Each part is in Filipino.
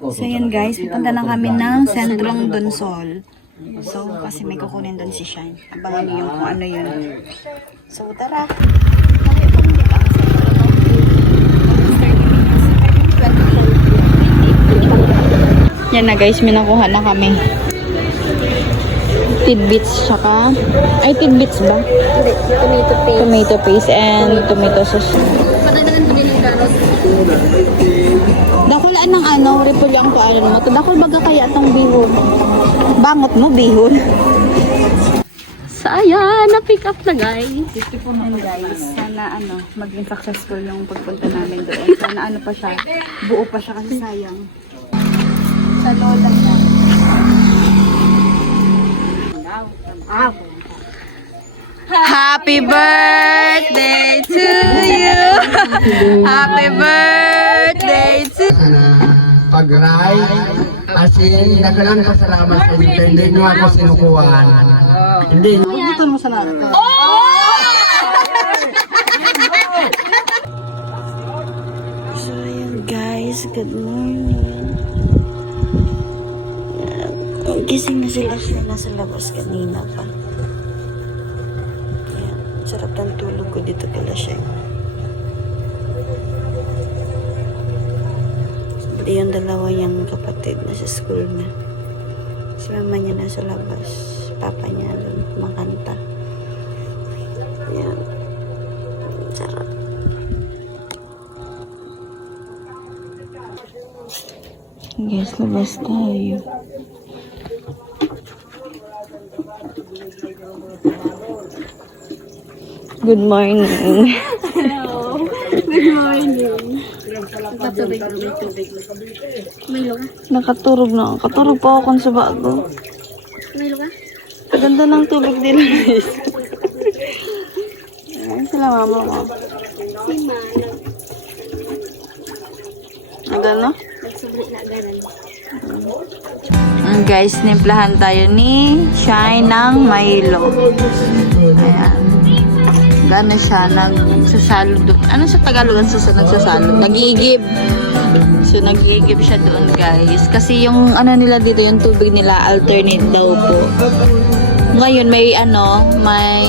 So yun guys, pupunta na kami ng Sentrong Donsol. So, kasi may kukunin doon si Shine. Abangan niyo yung kung ano yun. So, tara. Yan na guys, may nakuha na kami. Tidbits tsaka... Ay, tidbits ba? Hindi, tomato paste. Tomato paste and tomato sauce. Madagdagan ko din yung carrot. Dakulaan ng ano, repolyo ang paalan mo. Dakul baga kaya itong bihon. Bangot mo, bihon. So, ayan, na-pick up na guys. And guys, sana ano, maging successful yung pagpunta namin doon. Sana ano pa siya, buo pa siya kasi sayang. Sa lola niya. Happy birthday to you. Happy birthday to Pag-ray, asin, nakalang pasalamat sa inyo. Hindi nyo ako sinukuhan. Hindi. Butan mo sana. So ayun guys, good morning. Gising na sila nasa labas kanina pa. Ayan, sarap ng tulog ko dito kala siya. Bali yung dalawa niyang kapatid nasa school na. Si mama niya nasa labas. Papa niya doon kumakanta. Ayan. Sarap. Guys, labas tayo. Good morning. Hello. Good morning. Nakatubig. Milo ka? Nakaturog na. Katurog pa ako kung sa bago. Milo ka? Ganda ng tulog nila guys. Ayan sila mama mo. Si Mano. Ano no? Nagsubli na garan. Guys, nimplahan tayo ni Shine ng Milo. Ayan. Gano siya, nagsasalod. Ano sa Tagalog ang nagsasalod? Nagigib. So, nagigib siya doon, guys. Kasi yung ano nila dito, yung tubig nila, alternate daw po. Ngayon, may may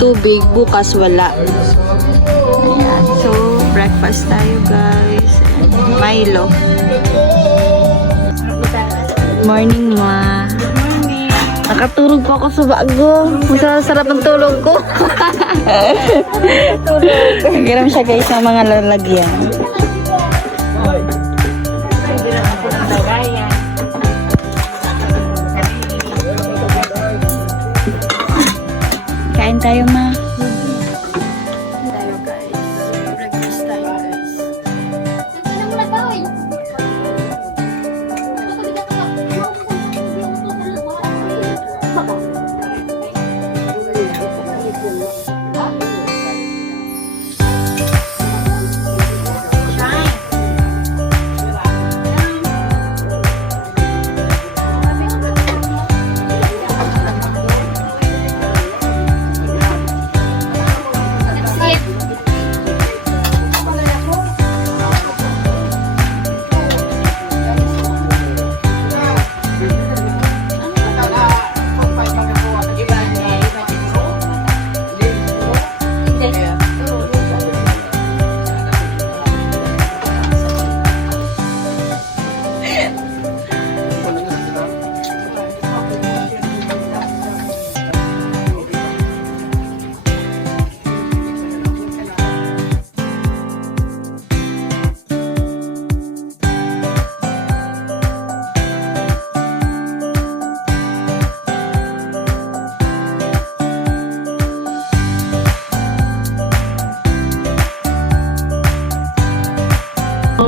tubig. Bukas, wala. Ayan. So, breakfast tayo, guys. Milo. Morning, ma. Nakaturog po ako sa bago. Masarap ang tulog ko. Nagiram siya guys ng mga lalagyan. Kain tayo, ma. Tayo guys. Breakfast tayo guys.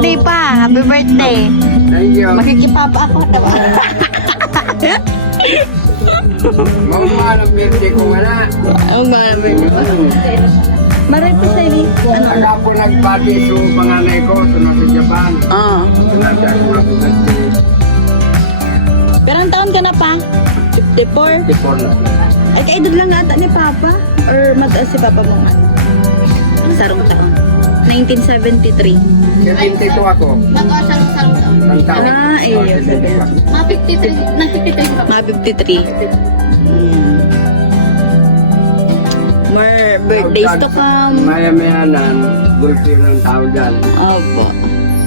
Birthday pa! Happy birthday! Thank you. Makikipapa ako, diba? Mahal ang birthday ko wala. Ang mga birthday pa. Maray pa sa'yo ni. Ano? Saka po nagbati sa panganay ko sa nasa Japan. Oo. Nasa birthday. Pero ang taon ka na pa? 54? Before na. Ay, kaedad lang ata ni Papa? Or mataas si Papa mong ano? Sarong taon? 1973. 72 ako. Ng taon. Ah, ayun. Mga 53, na 53 pa. Mga 53. More birthdays to come. Maya-mayanan, gulpi ng tao dyan. Opo.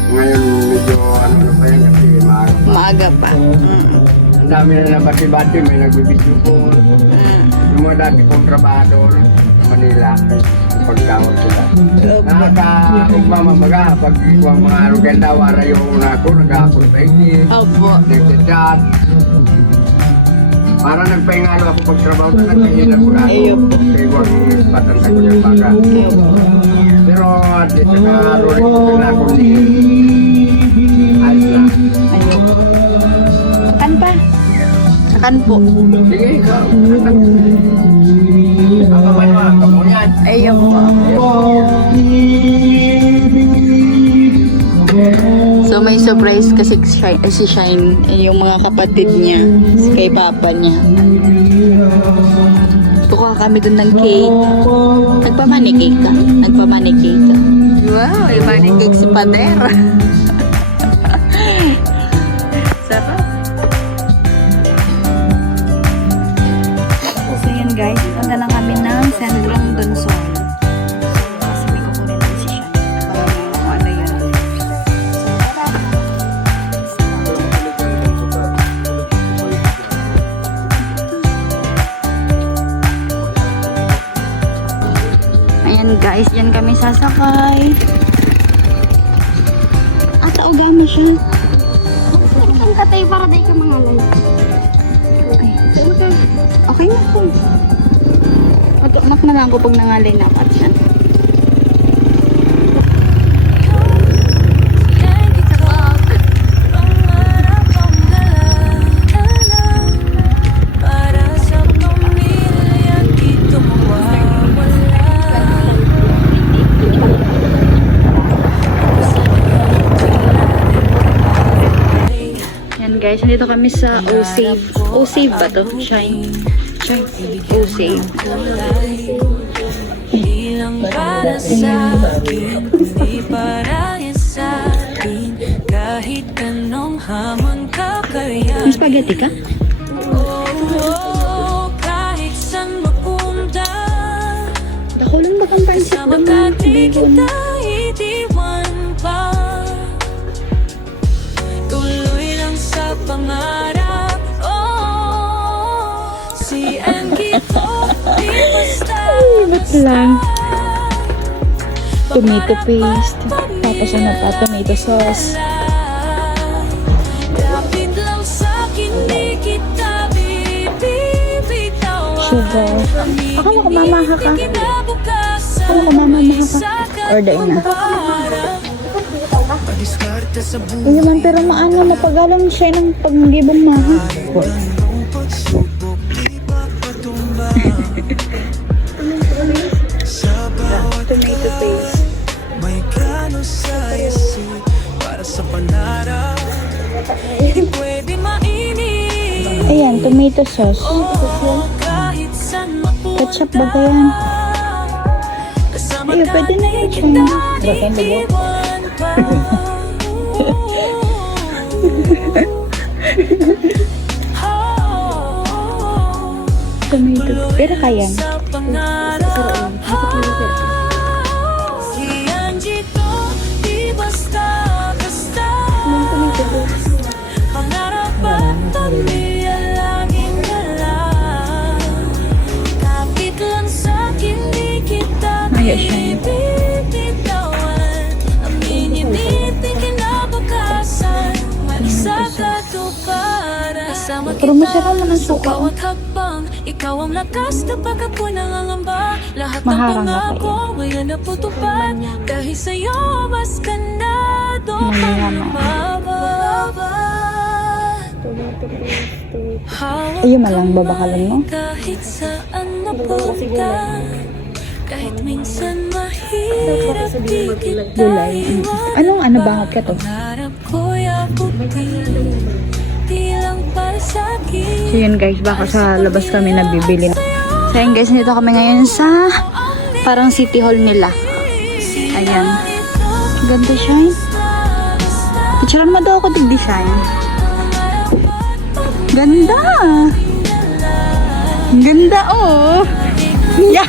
Ngayon medyo ano pa yan kasi maaga. Maaga pa. Ang dami na nabati-bati, may nagbibidyo po. Yung mga dati kong trabahador sa Manila, pagtawag sila. Nakaka-ugmamabaga pag ikuang mga rugenda, wara yung ako, nag-aapon pa hindi. Opo. Nag-chat. Para nagpahingalo ako pagtrabaho na nagpahingan ko na ako. Ayun po. Sa ikuang ispatan sa kunyang baga. Pero at least nakaroon ko na ako ni ayos na. Ayun. Sakan pa. Sakan po. Sige, ikaw. Ako ba naman? Kamu yan. Ayun po. So may surprise kasi si Shine, yung mga kapatid niya, kay papa niya. Kukuha kami dun ng cake. Nagpamani cake ka? Nagpamani cake ka? Wow, may money cake si Pader. Sarap. So yun guys, punta lang kami ng Sendrong Donsol. Kasi may kukunin lang si Shine. Kung ano yun. Ayan guys, yan kami sasakay. Ata ugama siya. Ang katay para di ka mga lay. Okay na po. Mag na lang ko pag nangalay na at siya. Yan guys, nandito kami sa O-Save. O-Save ba to? Shine. Shine. O-Save. Bilang para sa akin, di para yan sa akin. Kahit anong hamon kakaya. May spaghetti ka? Kahit saan mapunta, Ako lang ba kang pansit sama naman? ka di kita itiwan pa. Tuloy lang sa pangarap. Si Angie ko, di basta Ba't lang? Tomato paste. Tapos ano pa? Tomato sauce. Lapit lang sa'kin, di kita bibitawan. Sugar. Akala ko mamaha ka. Akala ko mamaha ka. Order na. Yun naman, pero maano, mapagalang siya ng paggibong maha. Tomato paste. May kano sa isip para sa pangarap. Hindi pwede mainit. Ayan, tomato sauce. Kahit saan mapunta. Ketchup ba ba yan? Kasama Ayun, pwede na yun siya. iwan pa. Tomato. Pero kaya. Sa pangarap. Si Angie to, di basta-basta. Pangarap at pamilya laging dala. Kapit lang sa'kin, di kita Ayos siya. bibitawan. Aminin nitin kinabukasan, sa katuparan. Kasama Pero masarap naman sa suka. bawat hakbang. Ikaw ang lakas kapag ako'y nangangamba. Lahat ng Maharang na pangako ngayon naputupad. Dahil sa'yo, mas ganado pang lumabad. Ayun, malang babakalan mo. Kahit saan napunta, kahit minsan mahirap di kita Gulay. iwan. Anong ano bangat ka to? Pangarap ko'y abutin, di lang para sa'kin. So yun guys, baka sa labas kami nabibili. So yun guys, nandito kami ngayon sa parang city hall nila. Ayan. Ganda shine. Picturean mo daw ako digdi shine. Ganda. Ganda oh. Yeah.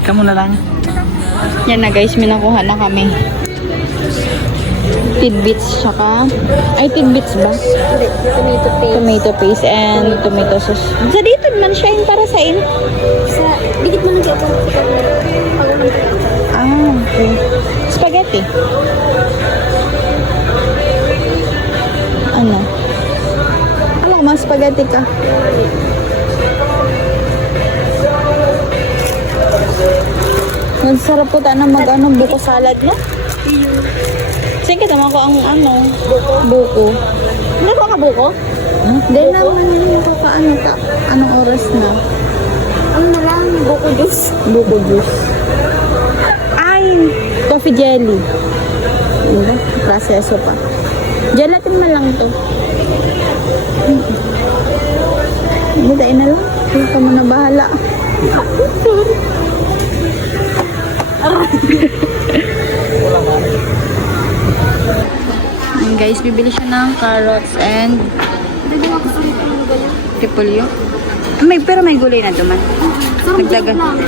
Kamu na lang. Yan na guys, may nakuha na kami. Tidbits tsaka... Ay, tidbits ba? Tomato paste. Tomato paste and tomato sauce. Sa dito man siya yung para sa in. Sa, dikit mo lang dito. Ah, okay. Spaghetti. Ano? Alam ko, mas spaghetti ka. Masarap po tayo na mag-ano, buko salad, no? Sige, tama ko ang ano, buko. Ano ba ka buko? Hindi naman ko ka ano, anong oras na? Ano na lang, buko juice. Buko juice. Ay, coffee jelly. Diba? Proseso pa. Gelatin man lang to. Hindi, tayo na lang. Hindi ka muna bahala. Sorry. Ayan guys, bibili siya ng carrots and Dito ako sa rito ng gulay. repolyo. Pero may gulay na duman. Sarang Nagdagan. bilog lang.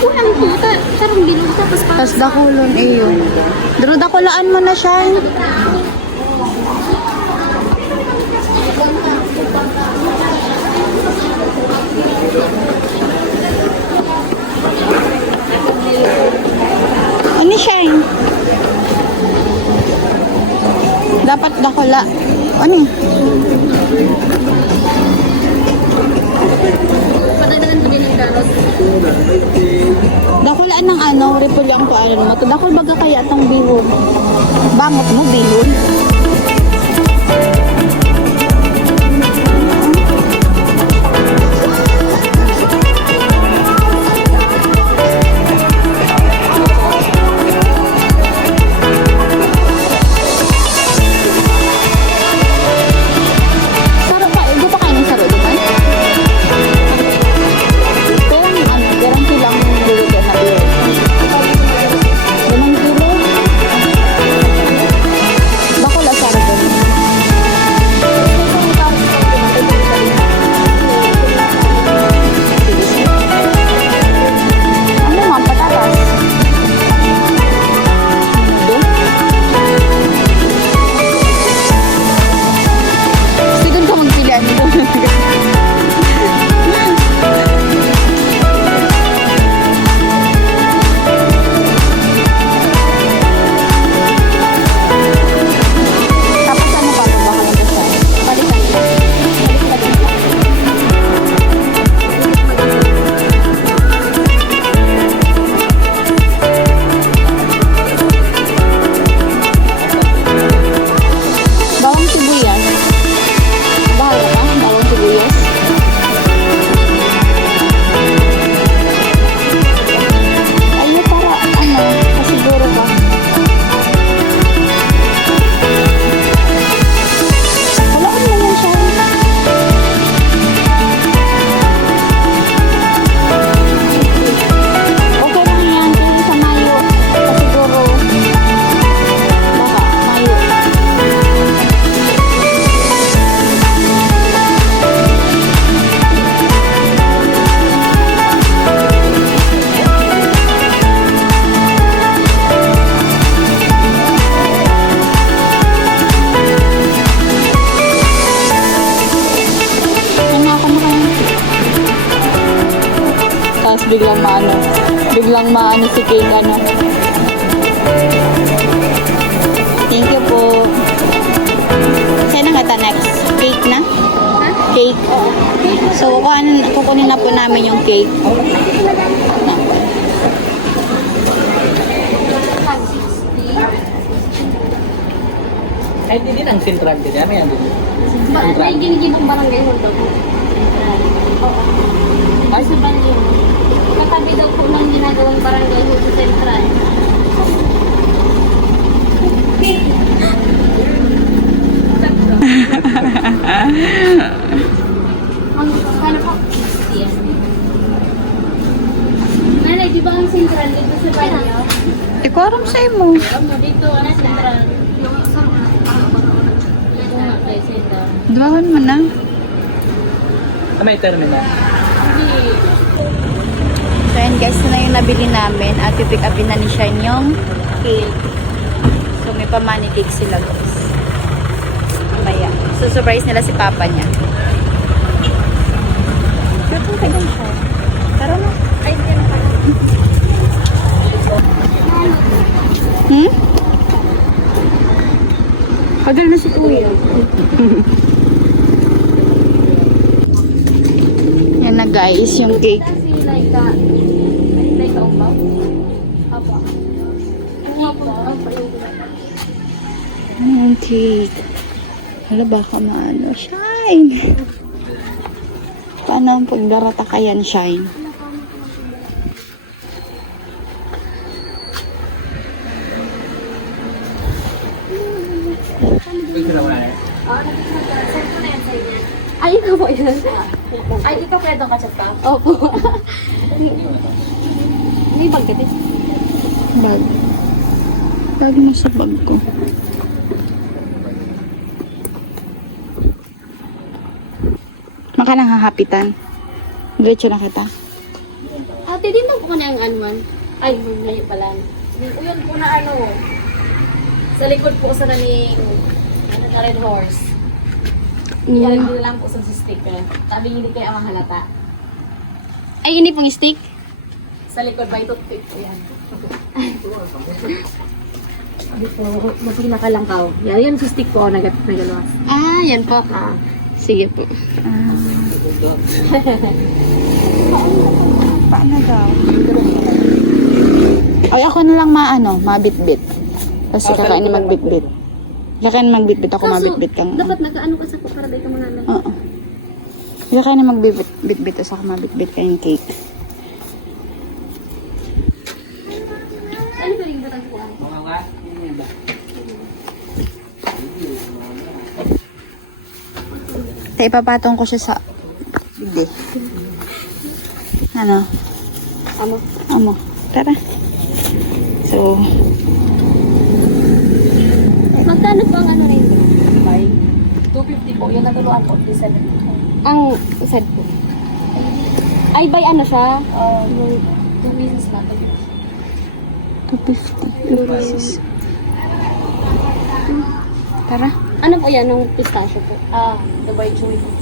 Kulang po. Sarang bilog. Tapos parang Tapos dakulon eh yun. Pero dakulaan mo na siya. Ano siya? Dapat dakula. Ano? padagdagan pa din ng carrots. Dakulaan ng ano, repolyo ang kuanan mo. Dakol baga kaya itong bihon. Bangot mo, bihon. Sarap pa, hindi pa kayo ng saro, di ba? Pero ang ano, garang silang bibigyan na bihon. 5 kilo. Bakul asar ko. Ano mga patatas? Doon? Kasi doon ka magpilian mo. Tapos ano pa? Baka lang isa. Balikan ko. Balikan ko. Bawang sibuyas. Bahala ka? Bawang sibuyas. Ayun para ano, kasiguro ka. Wala ko naman siya. Okay lang yan. Kasi sa Mayo. Kasiguro. Baka Mayo. Ano ako na kayo? Tapos biglang maano si Kate, ano. Thank you po. Saan na kata next? Cake na? Cake. So, kukunin na po namin yung cake. Ay, hindi din ang sentral din. Ano yan? May ginigibong barangay hall daw po. Oo. Ay, sa barangay hall. Katabi daw po ng ginagawang barangay hall sa Central. Ano po? Yes. Nanay, di ba ang sentral dito sa banyo? Di ko aram sa imo. Ano dito, ano sentral? Ito nga tayo sentral. Duwahan mo na. May terminal. Hindi. So yan guys, ito na yung nabili namin at pipick upin na ni Shine yung cake. So may pa-money cake sila guys. Mamaya. So surprise nila si papa niya. Pero kung kailan siya. Tara na. Ay, hindi na pala. Hmm? Kagal na si Kuya. Yan na guys, yung cake. Si Laika. Laika upaw? Apo. Apo. Apo. Yung cake. Hala, baka maano. Shine! Paano ang pagdarata ka yan, Shine? Ay, ikaw po yun. Ay, ikaw pwede ka chat pa? Opo. Hindi bag ka din. Bag. Bag mo sa bag ko. Maka nang hahapitan. Diretso na kita. Ate, din lang po ka na ang anuan. Ay, ngayon pala. Uyon po na ano. Sa likod po sa nani, ano na red horse. Yan din lang po sa sticker. Sabi hindi kayo ang halata. Ay, hindi pong stick? Sa likod by toothpick po yan. Dito, magpinakalangkaw. Yan, yun sa stick po, nagaluwas. Ah, yan po. Ah, sige po. Paano daw? Ay, ako na lang mabitbit. Kasi kakainin magbitbit. Kakainin magbitbit ako, mabitbit kang... Dapat nag-ano ka sa ko para di ka mangalan. Oo. Kakainin magbitbit, tapos ako mabitbit ka yung cake. Ano ba yung batang kuwan? Tay, ipapatong ko siya sa... Hindi. Ano? Amo. Tara. So, Magkano po ang ano rin? May 250 po. Yung naguluan po, 370 po. Ang sad po. Ay, by ano siya? 2 pieces na. 250. 2 pieces. Tara. Ano po yan? Nung pistachio po? The white chewy po.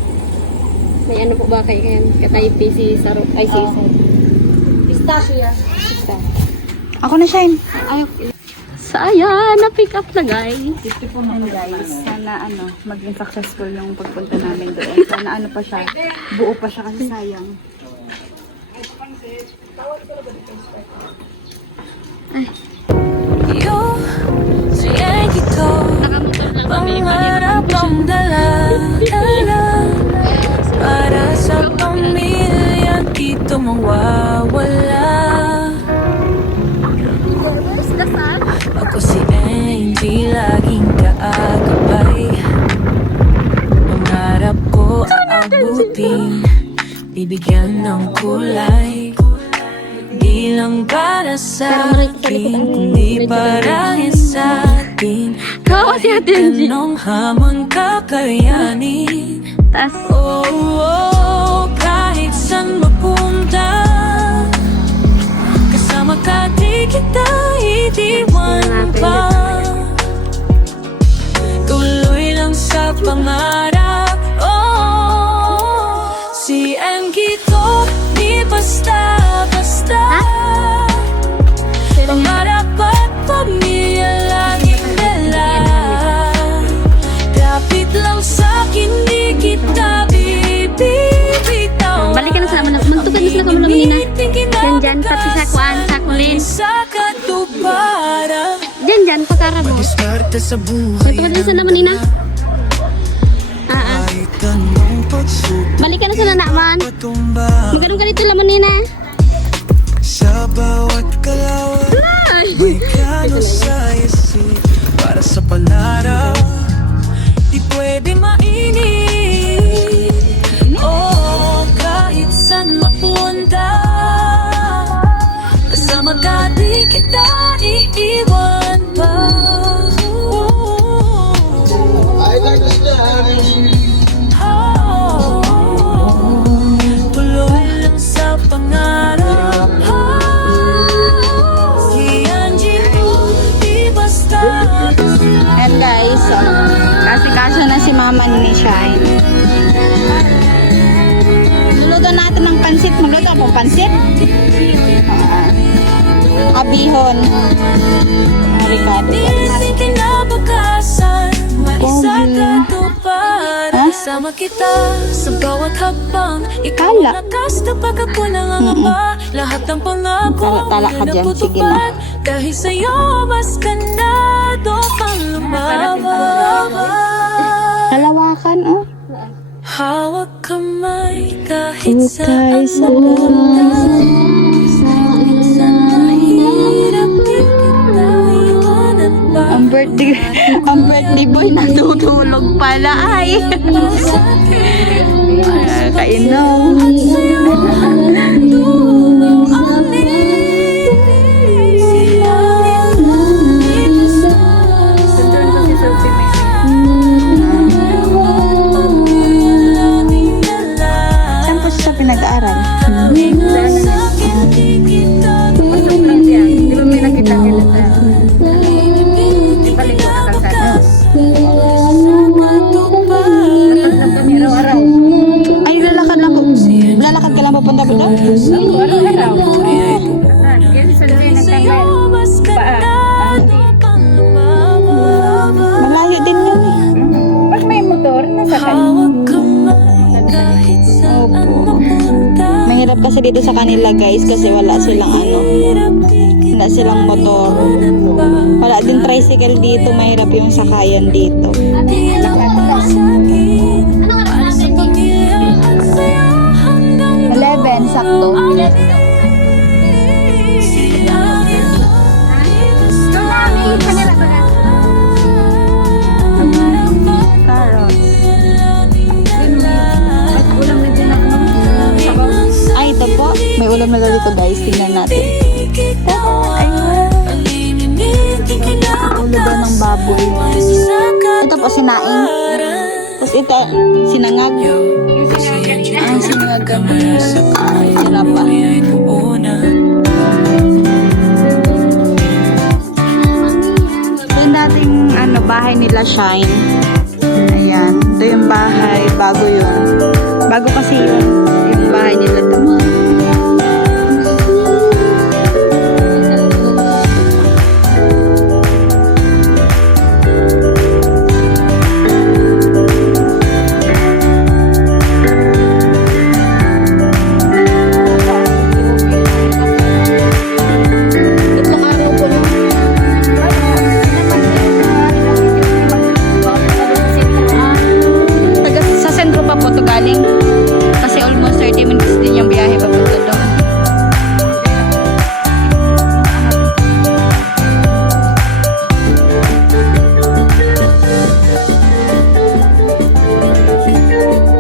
May ano po ba kayo kataypi si Saro? Ay, si Pistachio yan. Ako na, Shine. Sayang, na-pick up na guys. And guys, sana maging successful yung pagpunta namin doon. Sana pa siya, buo pa siya kasi sayang. Yung sayang ito pangarap ang dala-dala para sa pamilya dito mawawala. Ako si Angie, laging kaagabay. Pangarap ko aabutin, bibigyan ng kulay. Di lang para sa akin, kundi para sa atin. Kahit anong hamon kakayanin. Oh, kahit saan mapunta, kasama ka di kita itiwan pa. Tuloy lang sa pangarap. Oh, si Angie ko, di basta-basta. Pangarap at pamilya laging dala. Kapit lang sa'kin, di kita bibitaw. Balikan na sa naman. Magtukad na sila kamo naman ina. Dyan, pati sa kuan, sa kulin. Sa katuparan, Dyan, pakara mo. diskarte sa buhay. Magtukad na sa naman ina. Kahit anong pagsubok Balikan na sila naman. patumba, Magano'n ka dito laman ina. sa bawat kalawat may kano sa isip para sa guys. Kasi kaso na si mama ni Shine. Luluto natin ng pansit. Magluto po pansit? Abihon. Maricado. Di kinabukasan, maisakatuparan. Sama kita sa bawat hakbang. Ikaw Tala. lakas na pagkaku nangangamba. Lahat ng pangako Tala ka dyan. Sige na. Dahil sa'yo mas kanado pang lumaban. Kalawakan, oh. Hawak kamay kahit Utay sa minsan mahirap di kita iwanan pa. Ang birthday boy natutulog pala ay. Kainom. Saan po siya pinag-aaral? Ay, lalakad lang po. Lalakad ka lang papunta po doon? Malayo din yun eh. Pag may motor, nasa Hawak kamay kahit saan mapunta. Mahirap kasi dito sa kanila guys kasi wala silang ano. Wala silang motor. Wala din tricycle dito. Mahirap yung sakayan dito. 11, sakto. Ay, ito po. May ulam na dito guys. Tingnan natin. Ulo daw ng baboy. Ito po sinaing. Tapos ito, sinangag. Ang sinangag. Sila pa. Ito yung dating ano, bahay nila Shine. Ayan. Ito yung bahay. Bago yun. Bago kasi yun. Yung bahay nila ito. Sa sentro pa po ito galing. Kasi almost 30 minutes din yung biyahe papunta doon.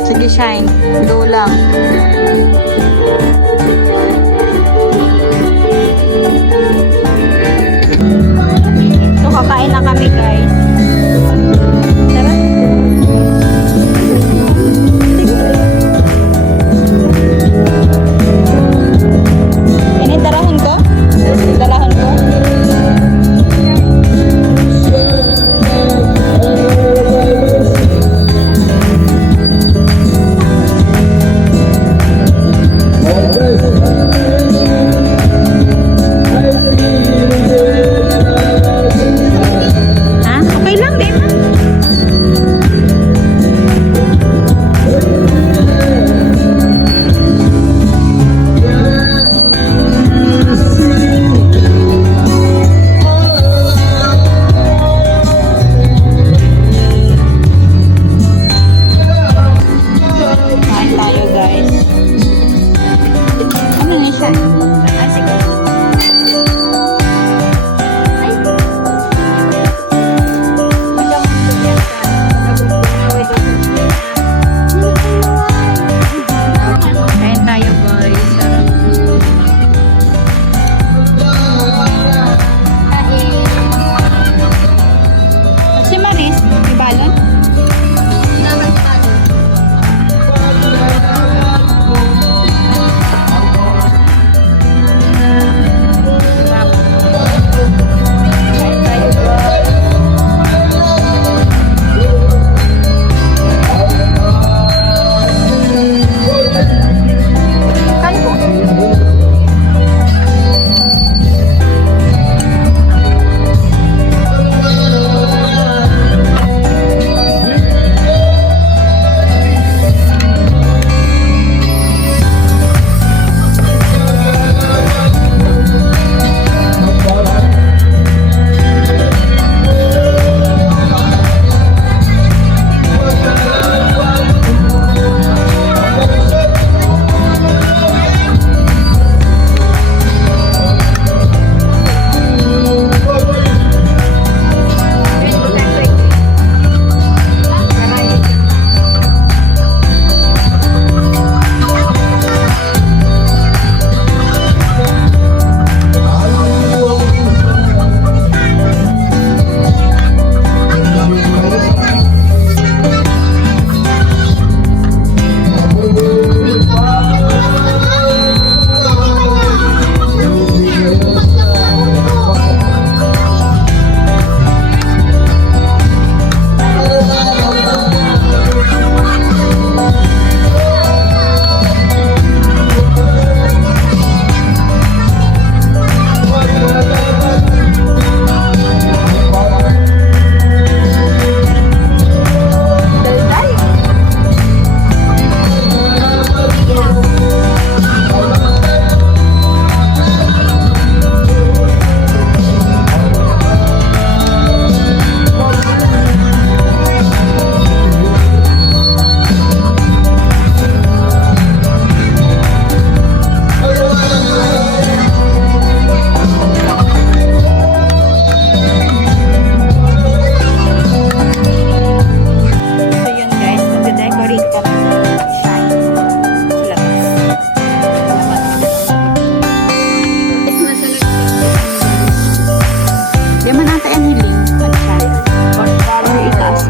Sige, Shine. Do lang. So, kakain na kami, guys. Tara. Ini darahon ko? Darahon ko? Ha? Okay lang din. Kain tayo, guys. Ano na siya? Ah, sige. Kain tayo, guys. Si Maris, may balon? Kain tayo, guys.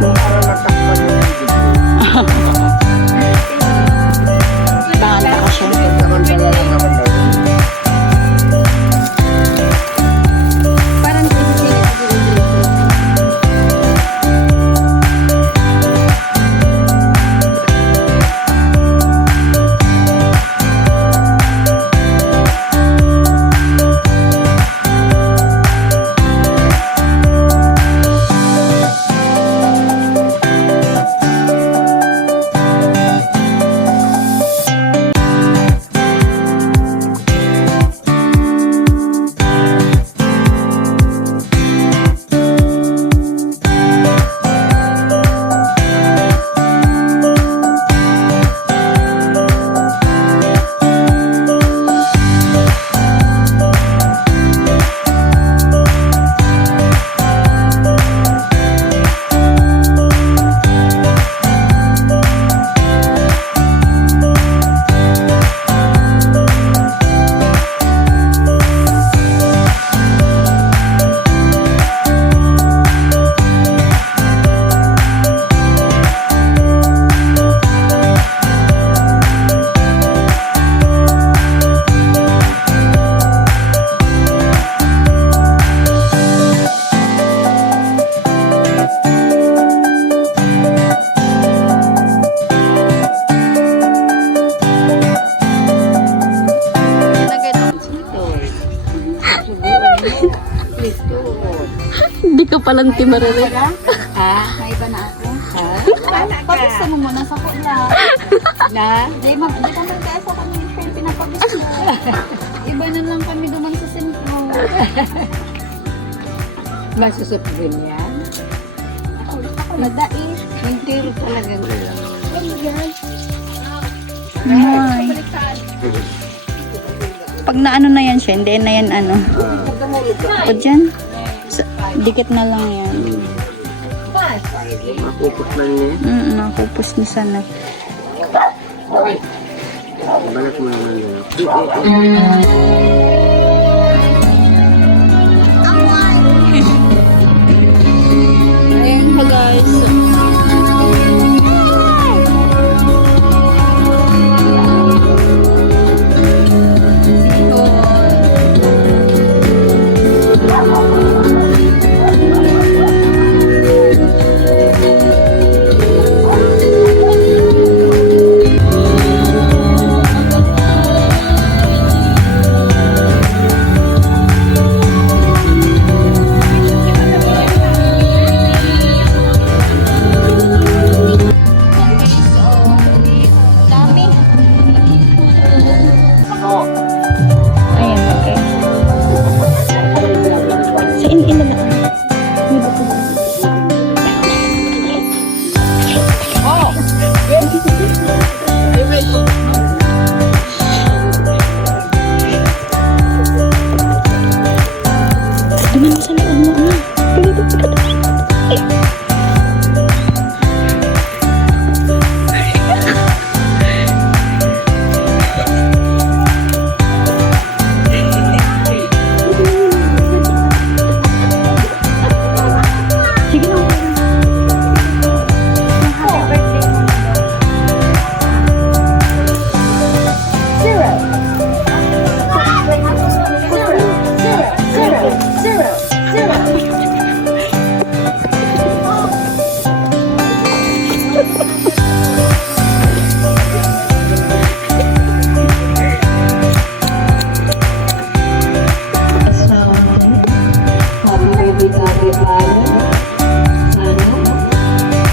Banganta ka siya. Parang sinisingit ako yung dito. Hindi ka palang timarere. May iba na ako. Pabista mo muna sa kula. Di pa man kaya sa kami friend pinapabista. Iba na lang kami duman sa sentro. Masusuprin yan. Ako nadais. Mentiro talaga. Ay. Pag naano na yan siya, hindi na yan ano. O dyan. Dikit na lang yan. Makupot na niya. Nakupos na sana. Balat mo naman niya. Ayan pa guys. Ayan, okay. Sa in-in na lang. May bato. Duman mo sa loob mo, ano? Sige na.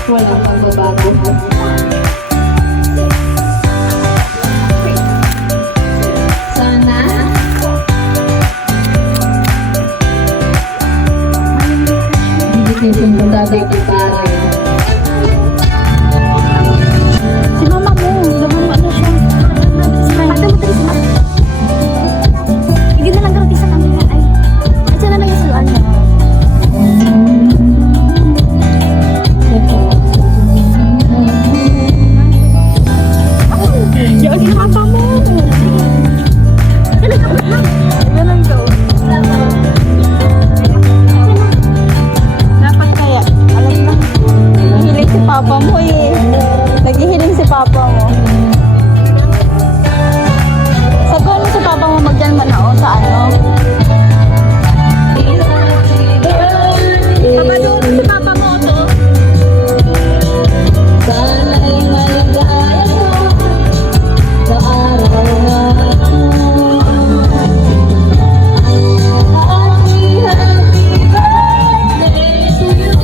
Walang pagbabago. Sana hindi kayo magdadagdag tayo. Si mama mo, laman mo ano siya. Ate mo tayo sa hindi na lang gratis sa kanila. Ay, at sana lang yung saluan niya. papa mo eh. Naghihiling si papa mo. Sabihan mo si papa mo magdyan manao sa ano. Papadoon si papa mo to. Sana'y maligaya mo sa araw na ito. Happy birthday to you.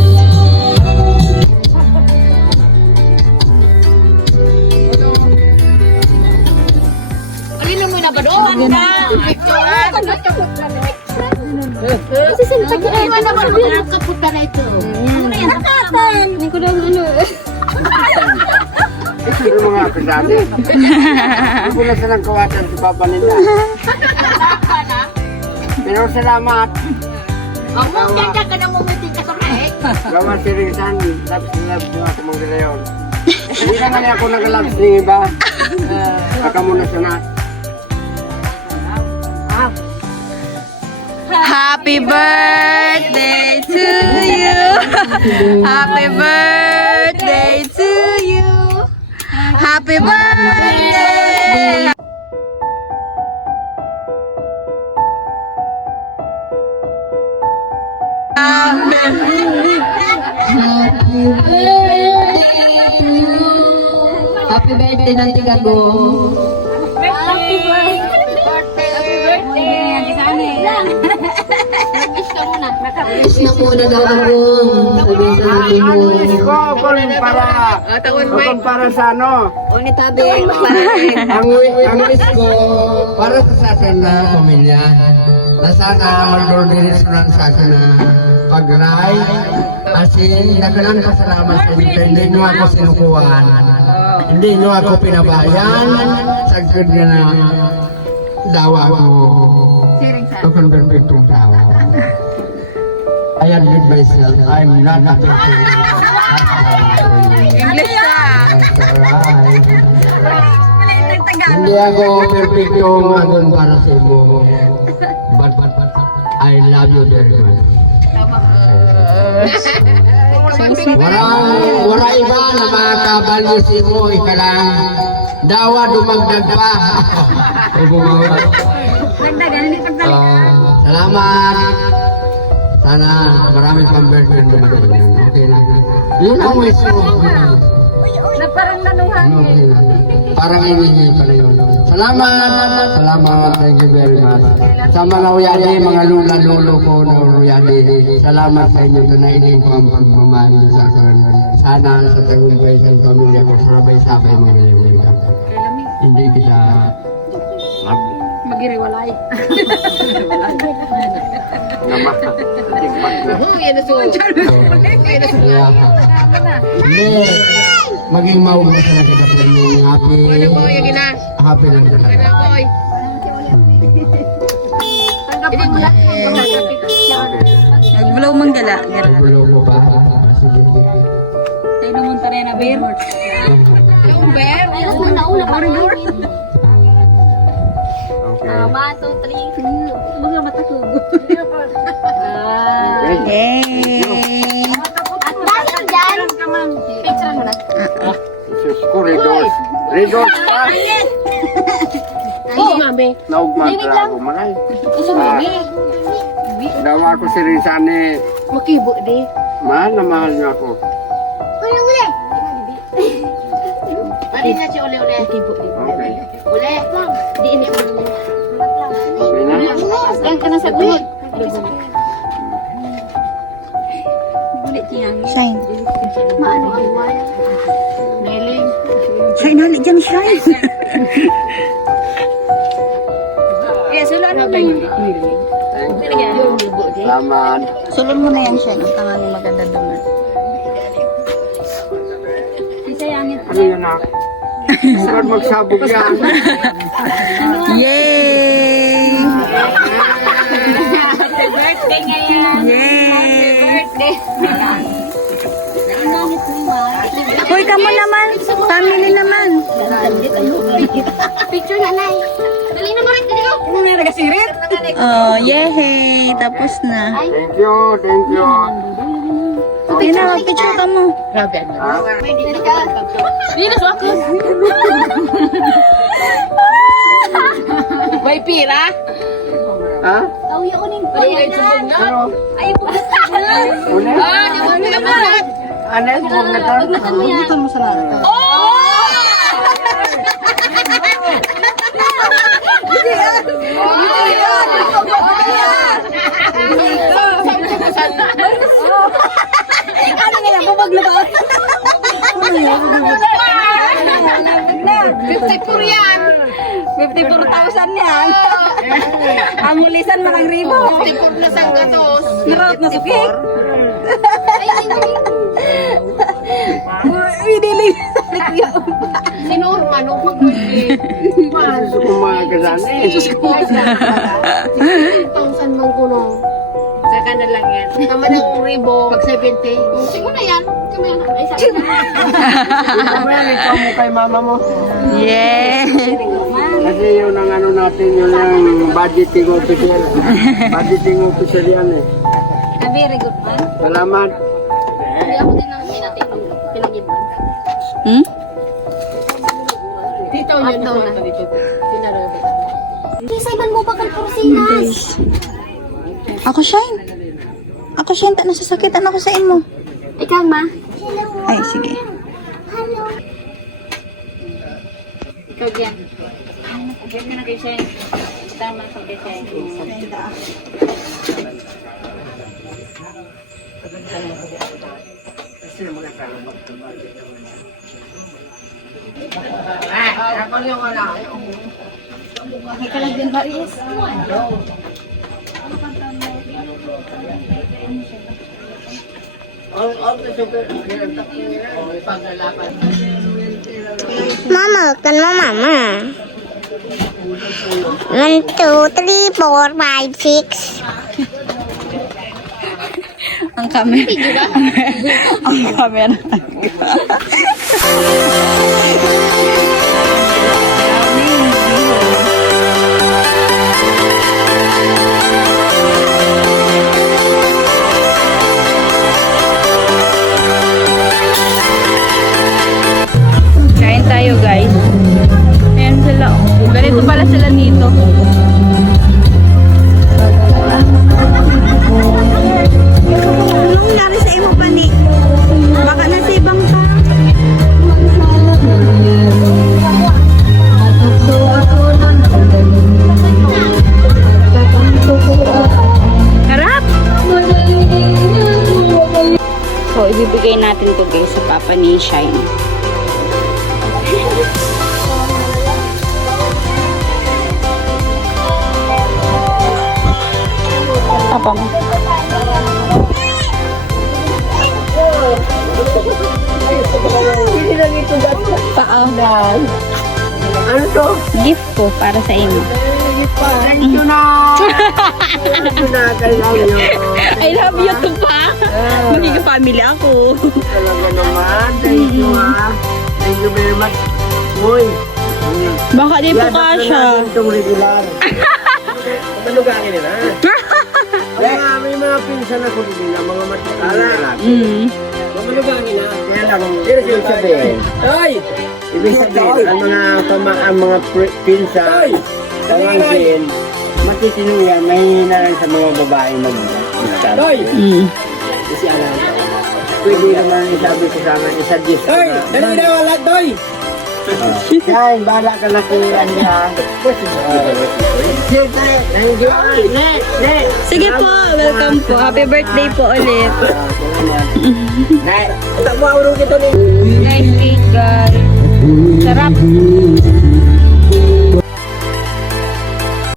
Alin mo na ba doon? Kasi sinta ko ay wala ba doon kaput na ito. Ano yan? Nakatan. Hindi ko daw ano. Ito yung mga kasali. Hindi ko na silang kawasan si Papa nila. Pero salamat. Ang mo ganda ka nang mumuti ka sa mic. Gawa si Rizan, labs na labs yung ako mga galayon. Hindi naman ako nag-labs ng iba. Baka muna sana. Happy birthday to you. Happy birthday to you. Happy birthday. Happy birthday ng tigago. Happy birthday. Nag-wish ka muna. Wish na muna daw ako. Sabihin sa ate mo. Para sa ano? Uni tabi. Ang wish ko para sa akin na pamilya na sana mag-orderis ko lang sa akin na pag-ride asin nagalang pasalamat sa inyo hindi nyo ako sinukuhan hindi nyo ako pinabayan sa good na dawa ko ito kang perfectong tao I admit myself I'm not a perfect English ka. Hindi ako perfecto ngayon para sa iyo. But I love you very much. Wala iba na makakabalusin mo, ika lang. Dawa dumagdag pa. Salamat. Sana marami pang birthday dumating. Okay lang. Yun ang wish ko. Parang nanuhan. Parang inihi pala yun. Salamat! Salamat! Thank you very much. Sa mga uyani, mga lula-lulo ko na uyani, salamat sa inyo. Tunainin ko ang pagmamahal sa akin. Sana sa tagumpay sa pamilya ko, sabay-sabay mga liwin. Hindi kita Magiriwalay. naman. Yan na so. Hindi. Maging maugma sa nakita po yung happy lang talaga. Tanggapin mo lang. Nag-blow mong gala. Nagulo ko pa. Sige. Tayo naman tayo na beer. Bear. Ayos mo na ulam. Marinor. Okay. 1, 2, 3. Mga matakog. Yay! At dahil dyan, picture mo na. Sus ko, Redos. Redos pa. Oh, mami. Naugman ka ako, maray. Gusto mami. Dawa ko si Rizane. Makibo di. Mahal na mahal niya ako. Uli. Mari na si uli. Makibo di. Okay. Uli. Di ini uli. Okay na? Yan ka na sa gulod. Shine. Maano ang wala? Meling. Shine hali dyan, shine. Yes, wala na tayo. Thank you. Salamat. Sulon mo na yan, shine. Ang tangang maganda naman. Ano yun na? Huwag magsabog yan. Yay! Happy birthday ngayon. Yay! Birthday. Hoy, kamo naman. Family naman. Picture na nai. Dali na mo rin dito. Ano na nagasirit? Oh, yay! Tapos na. Thank you. Thank you. Hindi na, picture ka mo. Grabe. Hindi na sa ako. May pira? Ha? Awi ako ning Ay, subog na. Ay, bukas na. Una? Ah, di mo pinamalat. Ano? Pagmatan mo yan. mo sa lahat. Ano nga yan? Papaglabas. 54 yan. 54,000 yan. Amulisan na ng ribo. 54 na sang gatos. Narot na sukik. Bidilig. Si Norma, nung pag-birthday. Gusto ko mga kasani. 1,000 mang kuno. Saka na lang yan. Tama ng ribo. Pag 70. Siguro na yan. Kami yan. Ay, sabi na. Ikaw yan, ikaw mo kay mama mo. Yeah. Kasi yun ang ano natin, yun ang budgeting official. Budgeting official yan eh. Very good man. Salamat. Hindi ako din ang pinag-iban. Hmm? Dito yun. Dito. Pinarabitan. Isayban mo pa kang porsinas. Ako, Shine. Ako, Shine. Ta nasasakitan ako sa imo. Ikaw, ma. Ay, sige. Ikaw dyan. Diyan ka na kay Shane. Tama sa kay Shane. Ikaw lang din, Maris. Mama, kan mo mama. 1, 2, 3, 4, 5, 6. Ang camera. Ang camera. Kain tayo, guys. Ayan sila. Ganito pala sila nito. Anong nangyari sa imo pa ni? Baka nasibang ka. Harap! So, ibibigay natin to guys sa papa ni Shine. Papa mo. Paa. Ano to? Gift ko para sa imo. Thank you na! Thank you na, kailangan nyo. I love you to pa. Magiging family ako. Talaga naman. Thank you ha. Thank you very much. Uy. Baka di po kasha. Itong regular. Manugangin nila. May mga pinsan ako din na mga matikalang lalaki. Manugangin na. Kaya lang, ibig sabihin. Ibig sabihin, ang mga pinsan, tawangin, matitino yan, may na lang sa mga babae mag-start. Kasi alam, pwede naman isabi ko sa amin, isa-suggest ko na. Dali na, wala, Doy! Yan, bahala ka na kaya niya. Sige po, welcome po. Happy birthday po ulit. Nek, tak mau urung kita ni. Nice cake, guys. Sarap.